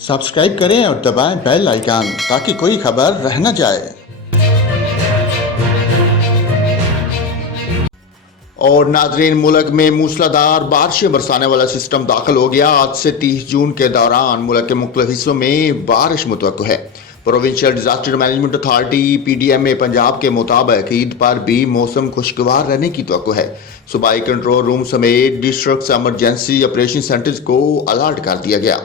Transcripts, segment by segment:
Subscribe करें और दबाएं बेल आइकन ताकि कोई खबर रह न जाए। और नाजरीन, मुल्क में मूसलाधार बारिशें बरसाने वाला सिस्टम दाखिल हो गया। आज से 30 जून के दौरान मुल्क के मुख्तलिफ हिस्सों में बारिश मुतवक्को है। Provincial disaster management authority PDMA Punjab के मुताबिक ईद पर भी मौसम खुशगवार रहने की तवक्को है। सूबाई कंट्रोल रूम समेत डिस्ट्रिक्ट एमरजेंसी ऑपरेशन सेंटर्स को अलर्ट कर दिया गया।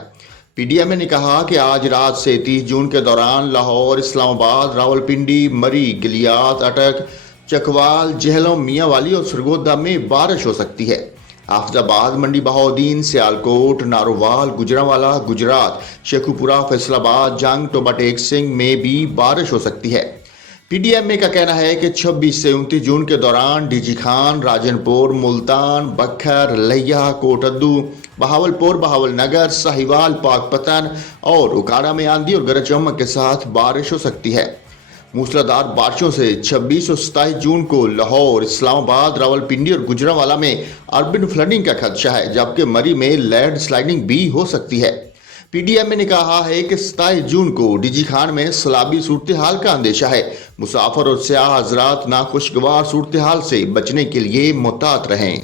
PDMA ने कहा कि आज रात से 30 जून के दौरान लाहौर, इस्लामाबाद, रावलपिंडी, मरी, गिलियात, अटक, चकवाल, जहलम, मियांवाली और सरगोदा में बारिश हो सकती है। आफताबाद, मंडी बहाउद्दीन, सियालकोट, नारोवाल, गुजरांवाला, गुजरात, शेखुपुरा, फैसलाबाद, जंग, टोबा टेक सिंह में भी बारिश हो सकती है। PDMA का कहना है कि 26 से 29 जून के दौरान डीजी खान, राजनपुर, मुल्तान, बखर, लैया, कोटद्दू, बहावलपुर, बहावलनगर, साहिवाल, पाकपतन और उकाड़ा में आंधी और गरज चमक के साथ बारिश हो सकती है। मूसलाधार बारिशों से 26 और 27 जून को लाहौर, इस्लामाबाद, रावलपिंडी और गुजरांवाला में अर्बन फ्लडिंग का खदशा है, जबकि मरी में लैंड स्लाइडिंग भी हो सकती है। PDMA ने कहा है कि 27 जून को डीजी खान में सैलाबी सूरत हाल का अंदेशा है। मुसाफिर और सयाह हजरात नाखुशगवार सूरत हाल से बचने के लिए मुहतात रहें।